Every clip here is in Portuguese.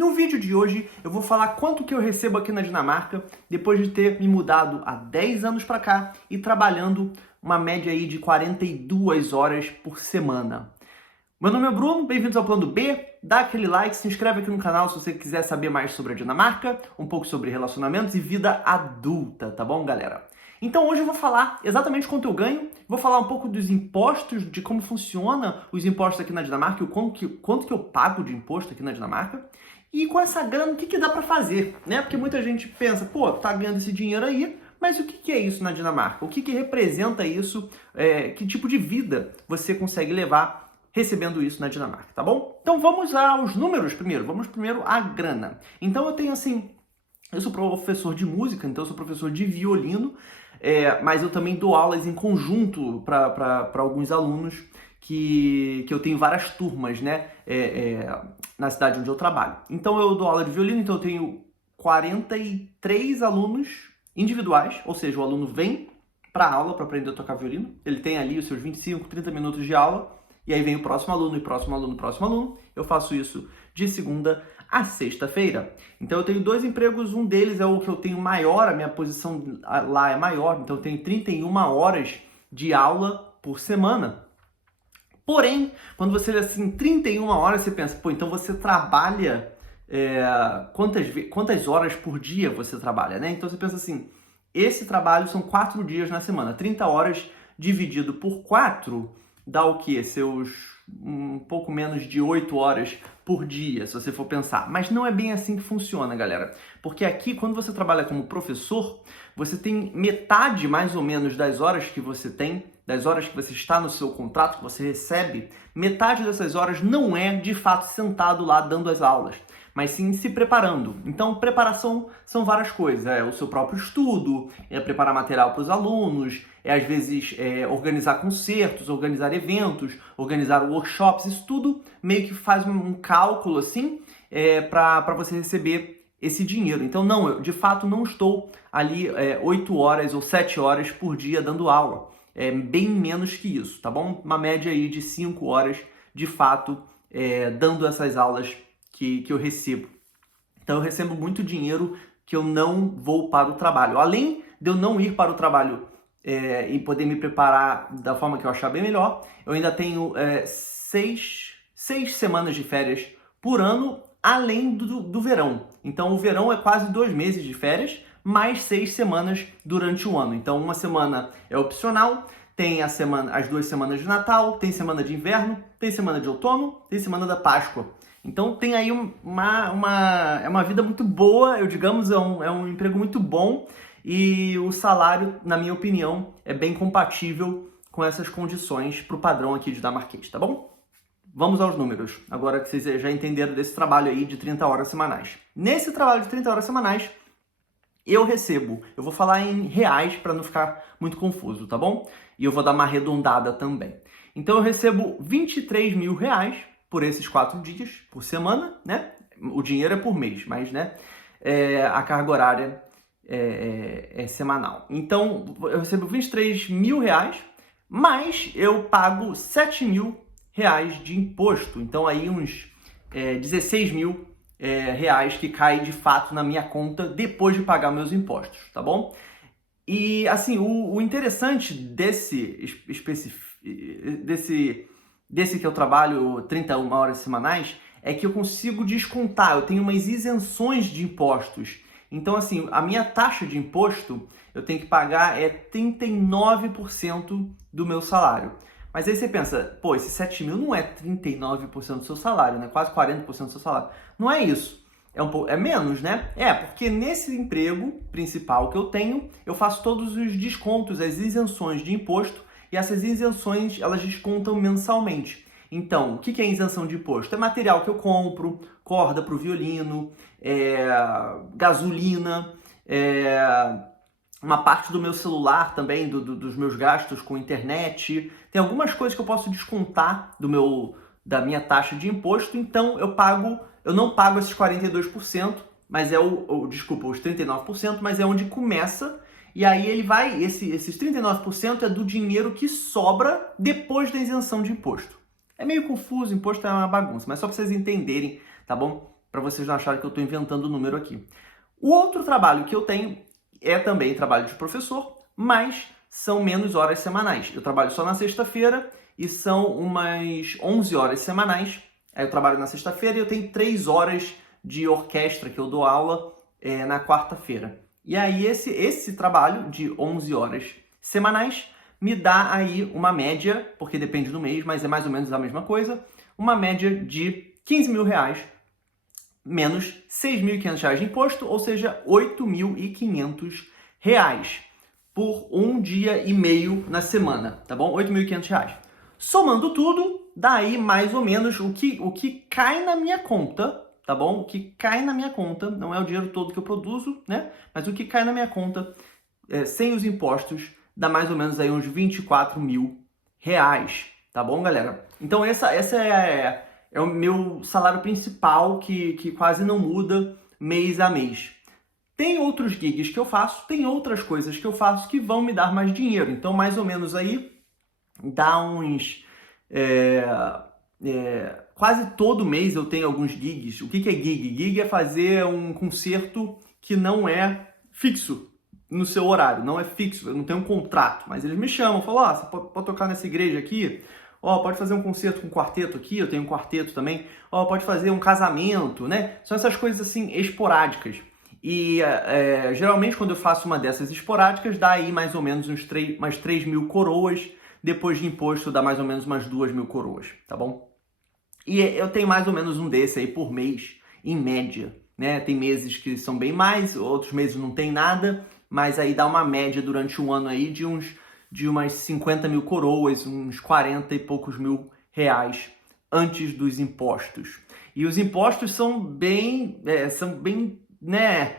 No vídeo de hoje eu vou falar quanto que eu recebo aqui na Dinamarca depois de ter me mudado há 10 anos para cá e trabalhando uma média aí de 42 horas por semana. Meu nome é Bruno, bem-vindos ao Plano B, dá aquele like, se inscreve aqui no canal se você quiser saber mais sobre a Dinamarca, um pouco sobre relacionamentos e vida adulta, tá bom, galera? Então hoje eu vou falar exatamente quanto eu ganho, vou falar um pouco dos impostos, de como funciona os impostos aqui na Dinamarca, quanto que eu pago de imposto aqui na Dinamarca, e com essa grana, o que dá pra fazer, né? Porque muita gente pensa, pô, tá ganhando esse dinheiro aí, mas o que é isso na Dinamarca? O que representa isso? Que tipo de vida você consegue levar recebendo isso na Dinamarca, tá bom? Então vamos aos números primeiro, vamos primeiro à grana. Então eu tenho assim, eu sou professor de música, então eu sou professor de violino, mas eu também dou aulas em conjunto para alguns alunos que eu tenho várias turmas, né, na cidade onde eu trabalho. Então eu dou aula de violino, então eu tenho 43 alunos individuais, ou seja, o aluno vem para a aula para aprender a tocar violino, ele tem ali os seus 25, 30 minutos de aula, e aí vem o próximo aluno, e próximo aluno, próximo aluno. Eu faço isso de segunda a sexta-feira. Então eu tenho dois empregos, um deles é o que eu tenho maior, a minha posição lá é maior, então eu tenho 31 horas de aula por semana. Porém, quando você lê assim 31 horas, você pensa, pô, então você trabalha, quantas horas por dia você trabalha, né? Então você pensa assim, esse trabalho são 4 dias na semana, 30 horas dividido por 4 dá o quê? Seus um pouco menos de 8 horas por dia, se você for pensar. Mas não é bem assim que funciona, galera. Porque aqui, quando você trabalha como professor, você tem metade, mais ou menos, das horas que você tem, das horas que você está no seu contrato, que você recebe, metade dessas horas não é, de fato, sentado lá dando as aulas, mas sim se preparando. Então, preparação são várias coisas. É o seu próprio estudo, é preparar material para os alunos, às vezes organizar concertos, organizar eventos, organizar workshops, isso tudo meio que faz um cálculo assim para você receber esse dinheiro. Então, não, eu de fato não estou ali 8 horas ou 7 horas por dia dando aula. É bem menos que isso, tá bom? Uma média aí de 5 horas, de fato, dando essas aulas que eu recebo. Então eu recebo muito dinheiro que eu não vou para o trabalho. Além de eu não ir para o trabalho e poder me preparar da forma que eu achar bem melhor, eu ainda tenho 6 semanas de férias por ano, além do verão. Então o verão é quase 2 meses de férias, mais 6 semanas durante o ano. Então uma semana é opcional, tem as 2 semanas de Natal, tem semana de inverno, tem semana de outono, tem semana da Páscoa. Então tem aí uma vida muito boa, digamos, é um emprego muito bom e o salário, na minha opinião, é bem compatível com essas condições para o padrão aqui de dinamarquês, tá bom? Vamos aos números, agora que vocês já entenderam desse trabalho aí de 30 horas semanais. Nesse trabalho de 30 horas semanais, eu vou falar em reais para não ficar muito confuso, tá bom? E eu vou dar uma arredondada também. Então eu recebo 23 mil reais por esses 4 dias por semana, né? O dinheiro é por mês, mas né, a carga horária é semanal. Então eu recebo 23 mil reais, mas eu pago 7 mil reais de imposto. Então aí uns 16 mil reais que cai de fato na minha conta depois de pagar meus impostos, tá bom? E assim, o interessante desse que eu trabalho 31 horas semanais é que eu consigo descontar, eu tenho umas isenções de impostos. Então assim, a minha taxa de imposto eu tenho que pagar 39% do meu salário. Mas aí você pensa, pô, esse 7 mil não é 39% do seu salário, né? Quase 40% do seu salário. Não é isso. É menos, né? Porque nesse emprego principal que eu tenho, eu faço todos os descontos, as isenções de imposto, e essas isenções, elas descontam mensalmente. Então, o que é isenção de imposto? É material que eu compro, corda para o violino, gasolina, uma parte do meu celular também, dos meus gastos com internet. Tem algumas coisas que eu posso descontar da minha taxa de imposto, então eu não pago esses 42%, mas os 39%, mas é onde começa. E aí esses 39% é do dinheiro que sobra depois da isenção de imposto. É meio confuso, imposto é uma bagunça, mas só para vocês entenderem, tá bom? para vocês não acharem que eu estou inventando o número aqui. O outro trabalho que eu tenho é também trabalho de professor, mas são menos horas semanais. Eu trabalho só na sexta-feira e são umas 11 horas semanais. Aí eu trabalho na sexta-feira e eu tenho 3 horas de orquestra que eu dou aula na quarta-feira. E aí esse trabalho de 11 horas semanais me dá aí uma média, porque depende do mês, mas é mais ou menos a mesma coisa, uma média de 15 mil reais menos 6.500 reais de imposto, ou seja, 8.500 reais por um dia e meio na semana, tá bom? 8.500 reais. Somando tudo, dá aí mais ou menos o que cai na minha conta, tá bom? O que cai na minha conta, não é o dinheiro todo que eu produzo, né? Mas o que cai na minha conta, sem os impostos, dá mais ou menos aí uns 24 mil reais, tá bom, galera? Então essa é o meu salário principal que quase não muda mês a mês. Tem outros gigs que eu faço, tem outras coisas que eu faço que vão me dar mais dinheiro. Então, mais ou menos aí, dá uns... quase todo mês eu tenho alguns gigs. O que é gig? Gig é fazer um concerto que não é fixo no seu horário, não é fixo, eu não tenho um contrato. Mas eles me chamam, falam, você pode tocar nessa igreja aqui? Pode fazer um concerto com quarteto aqui, eu tenho um quarteto também. Pode fazer um casamento, né? São essas coisas assim esporádicas. E geralmente quando eu faço uma dessas esporádicas, dá aí mais ou menos umas 3 mil coroas. Depois de imposto dá mais ou menos umas 2 mil coroas, tá bom? E eu tenho mais ou menos um desse aí por mês, em média, né? Tem meses que são bem mais, outros meses não tem nada, mas aí dá uma média durante um ano aí de umas 50 mil coroas, uns 40 e poucos mil reais antes dos impostos. E os impostos são bem, né,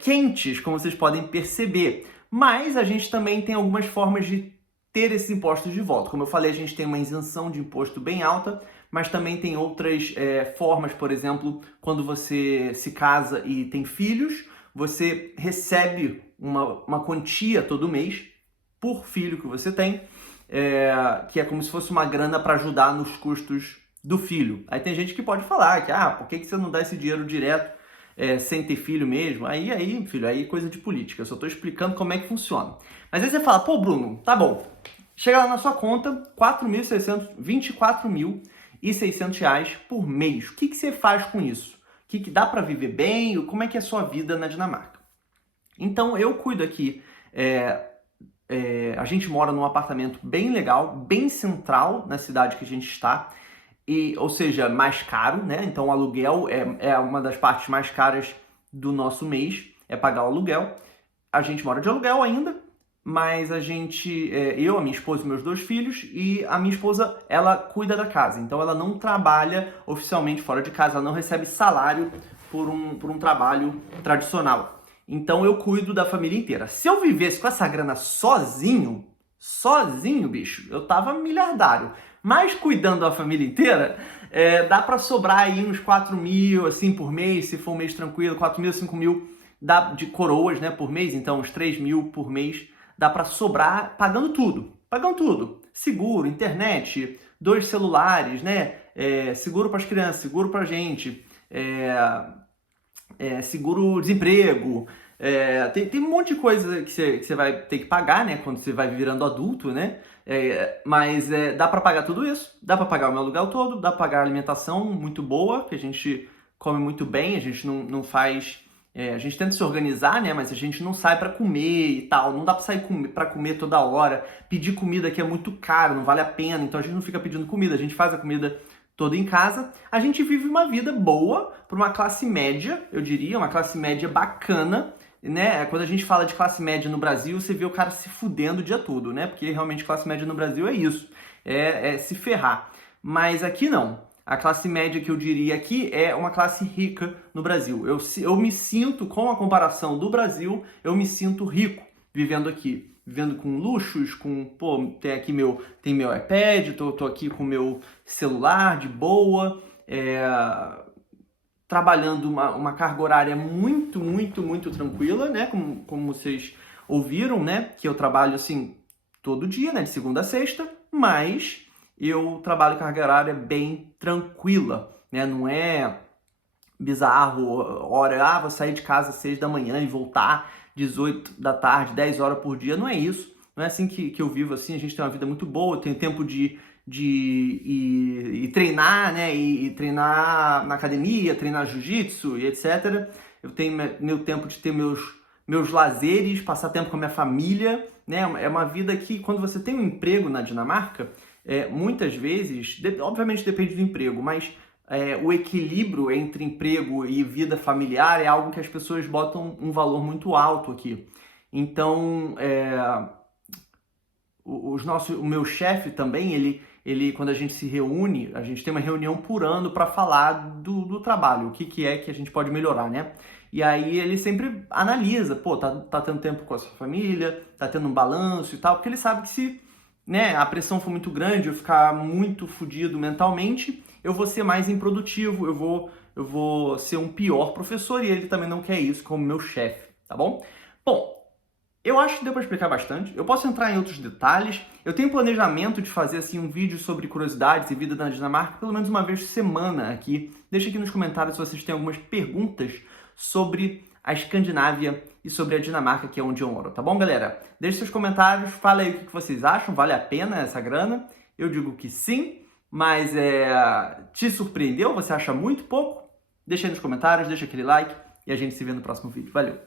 quentes, como vocês podem perceber. Mas a gente também tem algumas formas de ter esses impostos de volta. Como eu falei, a gente tem uma isenção de imposto bem alta, mas também tem outras formas, por exemplo, quando você se casa e tem filhos, você recebe uma quantia todo mês por filho que você tem, que é como se fosse uma grana para ajudar nos custos do filho. Aí tem gente que pode falar que, por que você não dá esse dinheiro direto sem ter filho mesmo? Aí, filho, aí é coisa de política. Eu só estou explicando como é que funciona. Mas aí você fala, pô, Bruno, tá bom. Chega lá na sua conta, 24.600 reais por mês. O que você faz com isso? O que dá para viver bem? Como é que é a sua vida na Dinamarca? Então, eu cuido aqui. A gente mora num apartamento bem legal, bem central na cidade que a gente está. Ou seja, mais caro, né? Então o aluguel é uma das partes mais caras do nosso mês, é pagar o aluguel. A gente mora de aluguel ainda, mas a minha esposa e meus 2 filhos, e a minha esposa, ela cuida da casa. Então ela não trabalha oficialmente fora de casa, ela não recebe salário por um trabalho tradicional. Então eu cuido da família inteira. Se eu vivesse com essa grana sozinho, bicho, eu tava miliardário. Mas cuidando da família inteira, dá para sobrar aí uns 4 mil, assim, por mês, se for um mês tranquilo, 4 mil, 5 mil de coroas, né, por mês, então uns 3 mil por mês, dá para sobrar pagando tudo. Seguro, internet, 2 celulares, né, seguro para as crianças, seguro para a gente, seguro-desemprego, tem um monte de coisa que você vai ter que pagar, né, quando você vai virando adulto, né, mas dá para pagar tudo isso, dá para pagar o meu aluguel todo, dá para pagar a alimentação muito boa, que a gente come muito bem, a gente não faz... a gente tenta se organizar, né, mas a gente não sai para comer e tal, não dá para sair para comer toda hora, pedir comida que é muito caro, não vale a pena, então a gente não fica pedindo comida, a gente faz a comida toda em casa. A gente vive uma vida boa para uma classe média, eu diria, uma classe média bacana, né? Quando a gente fala de classe média no Brasil, você vê o cara se fudendo o dia todo, né? Porque realmente classe média no Brasil é isso, é se ferrar. Mas aqui não. A classe média que eu diria aqui é uma classe rica no Brasil. Eu me sinto, com a comparação do Brasil, eu me sinto rico vivendo aqui. Vivendo com luxos, tem meu iPad, tô aqui com meu celular de boa, trabalhando uma carga horária muito, muito, muito tranquila, né? Como vocês ouviram, né? Que eu trabalho assim todo dia, né? De segunda a sexta, mas eu trabalho carga horária bem tranquila, né? Não é bizarro, hora, vou sair de casa às 6 da manhã e voltar 18 da tarde, 10 horas por dia. Não é isso. Não é assim que eu vivo, assim. A gente tem uma vida muito boa, eu tenho tempo de ir treinar, né? E treinar na academia, treinar jiu-jitsu e etc. Eu tenho meu tempo de ter meus lazeres, passar tempo com a minha família, né? É uma vida que, quando você tem um emprego na Dinamarca, muitas vezes, obviamente depende do emprego, mas o equilíbrio entre emprego e vida familiar é algo que as pessoas botam um valor muito alto aqui. Então, o meu chefe também, ele, quando a gente se reúne, a gente tem uma reunião por ano para falar do trabalho, o que é que a gente pode melhorar, né? E aí ele sempre analisa, pô, tá tendo tempo com a sua família, tá tendo um balanço e tal, porque ele sabe que se, né, a pressão for muito grande, eu ficar muito fodido mentalmente, eu vou ser mais improdutivo, eu vou ser um pior professor, e ele também não quer isso como meu chefe, tá bom? Bom, eu acho que deu para explicar bastante. Eu posso entrar em outros detalhes. Eu tenho planejamento de fazer assim um vídeo sobre curiosidades e vida na Dinamarca pelo menos uma vez por semana aqui. Deixa aqui nos comentários se vocês têm algumas perguntas sobre a Escandinávia e sobre a Dinamarca, que é onde eu moro, tá bom, galera? Deixe seus comentários, fala aí o que vocês acham, vale a pena essa grana? Eu digo que sim, mas te surpreendeu? Você acha muito pouco? Deixa aí nos comentários, deixa aquele like e a gente se vê no próximo vídeo. Valeu!